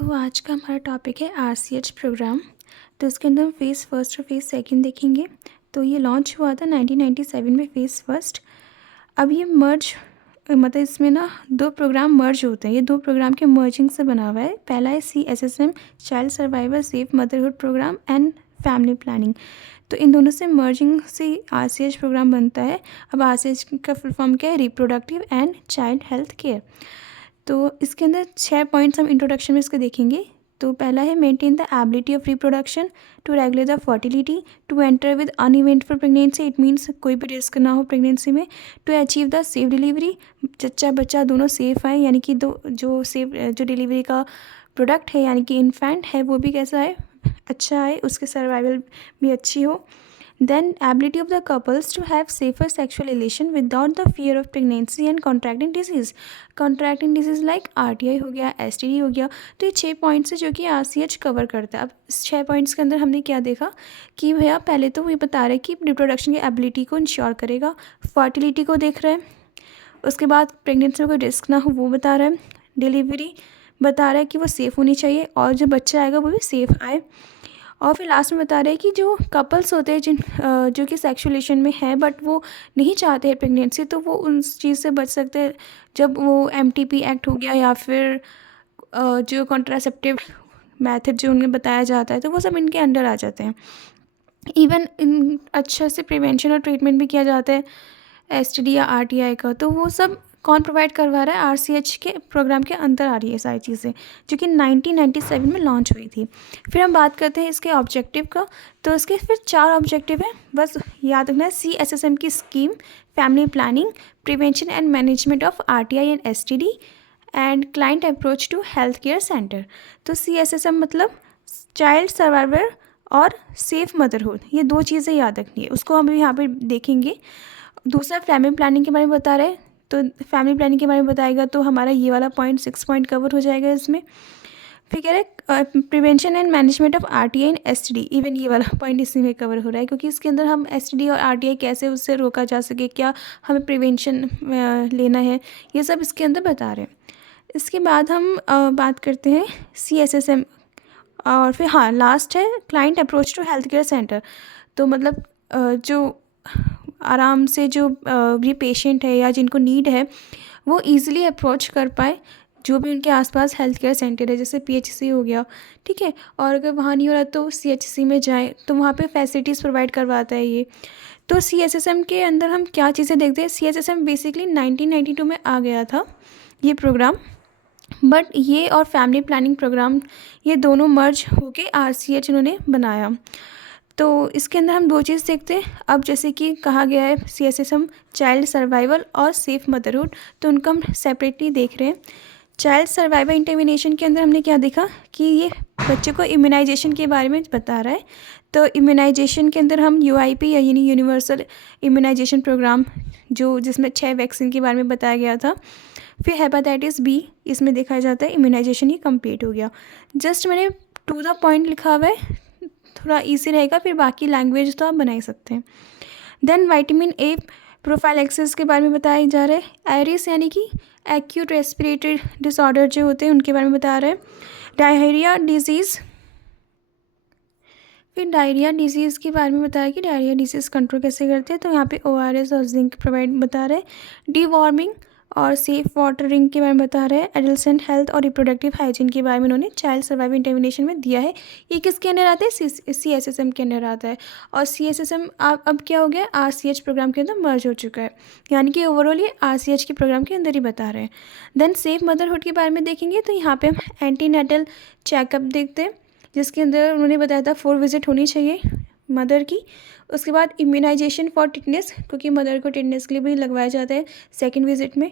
तो आज का हमारा टॉपिक है आरसीएच प्रोग्राम। तो इसके अंदर हम फ़ेज़ फर्स्ट और फ़ेज़ सेकंड देखेंगे। तो ये लॉन्च हुआ था 1997 में फ़ेज़ फर्स्ट। अब ये मर्ज मतलब इसमें ना दो प्रोग्राम मर्ज होते हैं। ये दो प्रोग्राम के मर्जिंग से बना हुआ है। पहला है CSSM child survivor safe motherhood programme and family planning. तो इन दोनों से मर्जिंग से आरसीएच प्रोग्राम बनता है। अब आरसीएच का फुल फॉर्म क्या है? Reproductive and child health care. तो इसके अंदर 6 पॉइंट्स हम इंट्रोडक्शन में इसके देखेंगे। तो पहला है maintain the ability of reproduction to regulate the fertility to enter with uneventful pregnancy. It means कोई भी रिस्क ना हो प्रेगनेंसी में। To achieve the safe delivery, जच्चा बच्चा दोनों सेफ आए, यानी कि दो जो डिलीवरी का प्रोडक्ट है यानी कि इन्फेंट है वो भी कैसा है? अच्छा है, उसकी सर्वाइवल भी अच्छी हो। Then ability of the couples to have safer sexual relation without the fear of pregnancy and contracting disease. Contracting disease like RTI हो गया, STD हो गया। तो ये 6 पॉइंट्स है जो कि RCH कवर करता है। अब इस 6 पॉइंट्स के अंदर हमने क्या देखा कि भैया पहले तो ये बता रहे हैं कि रिप्रोडक्शन की एबिलिटी को इंश्योर करेगा, फर्टिलिटी को देख रहे हैं, उसके बाद प्रेगनेंसी में कोई रिस्क ना हो वो बता रहा है, डिलीवरी बता रहा है कि वो सेफ़ होनी चाहिए और जो बच्चा आएगा वो भी सेफ़ आए, और फिर लास्ट में बता रहे हैं कि जो कपल्स होते हैं जो कि सेक्सुअल रिलेशन में है बट वो नहीं चाहते हैं प्रेगनेंसी, तो वो उस चीज़ से बच सकते हैं जब वो MTP एक्ट हो गया या फिर जो कॉन्ट्रासेप्टिव मेथड जो उन्हें बताया जाता है तो वो सब इनके अंडर आ जाते हैं। इवन इन अच्छे से प्रिवेंशन और ट्रीटमेंट भी किया जाता है STD या RTI का, तो वो सब कौन प्रोवाइड करवा रहा है? RCH के प्रोग्राम के अंदर आ रही है सारी चीज़ें, जो कि 1997 में लॉन्च हुई थी। फिर हम बात करते हैं इसके ऑब्जेक्टिव का। तो इसके फिर 4 ऑब्जेक्टिव हैं, बस याद रखना है। CSSM की स्कीम, family planning, prevention and management of RTI and STD and client approach to health care centre. तो CSSM मतलब चाइल्ड सर्वाइवर और सेफ मदरहुड, ये 2 चीज़ें याद रखनी है, उसको हम यहाँ पे देखेंगे। दूसरा फैमिली प्लानिंग के बारे में बता रहे हैं, तो फैमिली प्लानिंग के बारे में बताएगा तो हमारा ये वाला पॉइंट 6 पॉइंट कवर हो जाएगा इसमें। फिर कह रहे हैं prevention and management of RTI and STD, even ये वाला पॉइंट इसी में कवर हो रहा है क्योंकि इसके अंदर हम STD और RTI कैसे उससे रोका जा सके, क्या हमें प्रिवेंशन लेना है, ये सब इसके अंदर बता रहे हैं। इसके बाद हम बात करते हैं CSSM, और फिर हाँ लास्ट है client approach to health care centre. तो मतलब जो आराम से जो भी पेशेंट है या जिनको नीड है वो ईज़िली अप्रोच कर पाए जो भी उनके आसपास हेल्थ केयर सेंटर है, जैसे PHC हो गया, ठीक है। और अगर वहाँ नहीं हो रहा तो CHC में जाए तो वहाँ पे फैसिलिटीज़ प्रोवाइड करवाता है ये। तो CSSM के अंदर हम क्या चीज़ें देखते हैं? CSSM बेसिकली 1992 में आ गया था ये प्रोग्राम, बट ये और फैमिली प्लानिंग प्रोग्राम ये दोनों मर्ज होके RCH उन्होंने बनाया। तो इसके अंदर हम 2 चीज़ देखते हैं। अब जैसे कि कहा गया है CSSM चाइल्ड सर्वाइवल और सेफ मदरहुड, तो उनको हम सेपरेटली देख रहे हैं। चाइल्ड सर्वाइवल इंटरवेंशन के अंदर हमने क्या देखा कि ये बच्चों को इम्यूनाइजेशन के बारे में बता रहा है। तो इम्यूनाइजेशन के अंदर हम UIP यानी यूनिवर्सल इम्यूनाइजेशन प्रोग्राम जो जिसमें 6 वैक्सीन के बारे में बताया गया था। फिर हेपेटाइटिस B इसमें देखा जाता है इम्यूनाइजेशन ही कंप्लीट हो गया। जस्ट मैंने टू द पॉइंट लिखा हुआ है, थोड़ा ईजी रहेगा, फिर बाकी लैंग्वेज तो आप बना ही सकते हैं। देन विटामिन A प्रोफाइलैक्सिस के बारे में बताया जा रहा है। आयरिस यानी कि एक्यूट रेस्पिरेटरी डिसऑर्डर जो होते हैं उनके बारे में बता रहे हैं। डायरिया डिजीज़, फिर डायरिया डिजीज़ के बारे में बताया कि डायरिया डिजीज़ कंट्रोल कैसे करते हैं, तो यहाँ पे ORS और जिंक प्रोवाइड बता रहे हैं। डीवॉर्मिंग और सेफ वाटरिंग के बारे में बता रहे हैं। एडल्सेंट हेल्थ और रिप्रोडक्टिव हाइजीन के बारे में उन्होंने चाइल्ड सर्वाइवल इंटरवेंशन में दिया है। ये किसके अंदर आता है? CSSM के अंदर आता है। और CSSM अब क्या हो गया? RCH प्रोग्राम के अंदर मर्ज हो चुका है, यानी कि ओवरऑल ये RCH के प्रोग्राम के अंदर ही बता रहे हैं। देन सेफ मदरहुड के बारे में देखेंगे तो यहाँ पे हम एंटीनेटल चेकअप देखते हैं जिसके अंदर उन्होंने बताया था 4 विजिट होनी चाहिए मदर की। उसके बाद इम्यूनाइजेशन फॉर टिटनेस, क्योंकि मदर को टिटनेस के लिए भी लगवाया जाता है सेकंड विजिट में,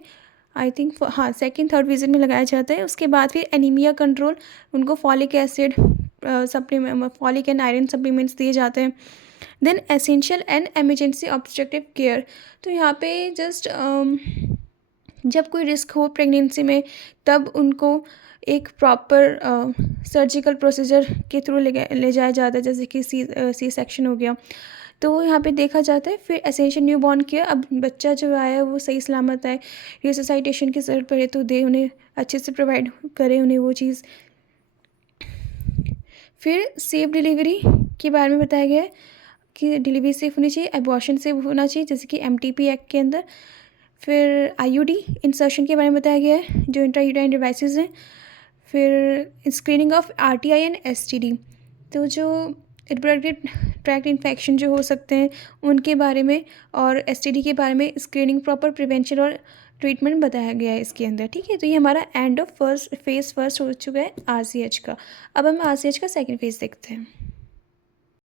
आई थिंक हाँ सेकंड थर्ड विजिट में लगाया जाता है। उसके बाद फिर एनीमिया कंट्रोल, उनको folic acid supplement, folic and iron supplements दिए जाते हैं। Then essential and emergency obstructive care, तो यहाँ पे जस्ट जब कोई रिस्क हो प्रेगनेंसी में तब उनको एक प्रॉपर सर्जिकल प्रोसीजर के थ्रू ले जाया जाता है, जैसे कि सी सेक्शन हो गया, तो यहाँ पे देखा जाता है। फिर एसेंशियल न्यू बॉर्न केयर, अब बच्चा जो आया है वो सही सलामत आए, रिसोसाइटेशन की ज़रूरत पड़े तो दे उन्हें अच्छे से प्रोवाइड करें उन्हें वो चीज़। फिर सेफ डिलीवरी के बारे में बताया गया है कि डिलीवरी सेफ होनी चाहिए, एबॉर्शन सेफ होना चाहिए जैसे कि एमटीपी एक्ट के अंदर। फिर आईयूडी इंसर्शन के बारे में बताया गया है जो इंट्रायूटाइन डिवाइसेस हैं। फिर screening of RTI and STD, तो जो रिप्रोडक्टिव ट्रैक्ट इन्फेक्शन जो हो सकते हैं उनके बारे में और एसटीडी के बारे में स्क्रीनिंग, प्रॉपर प्रिवेंशन और ट्रीटमेंट बताया गया है इसके अंदर। ठीक है, तो ये हमारा एंड ऑफ फेज़ फर्स्ट हो चुका है आरसीएच का। अब हम आरसीएच का सेकेंड फेज़ देखते हैं।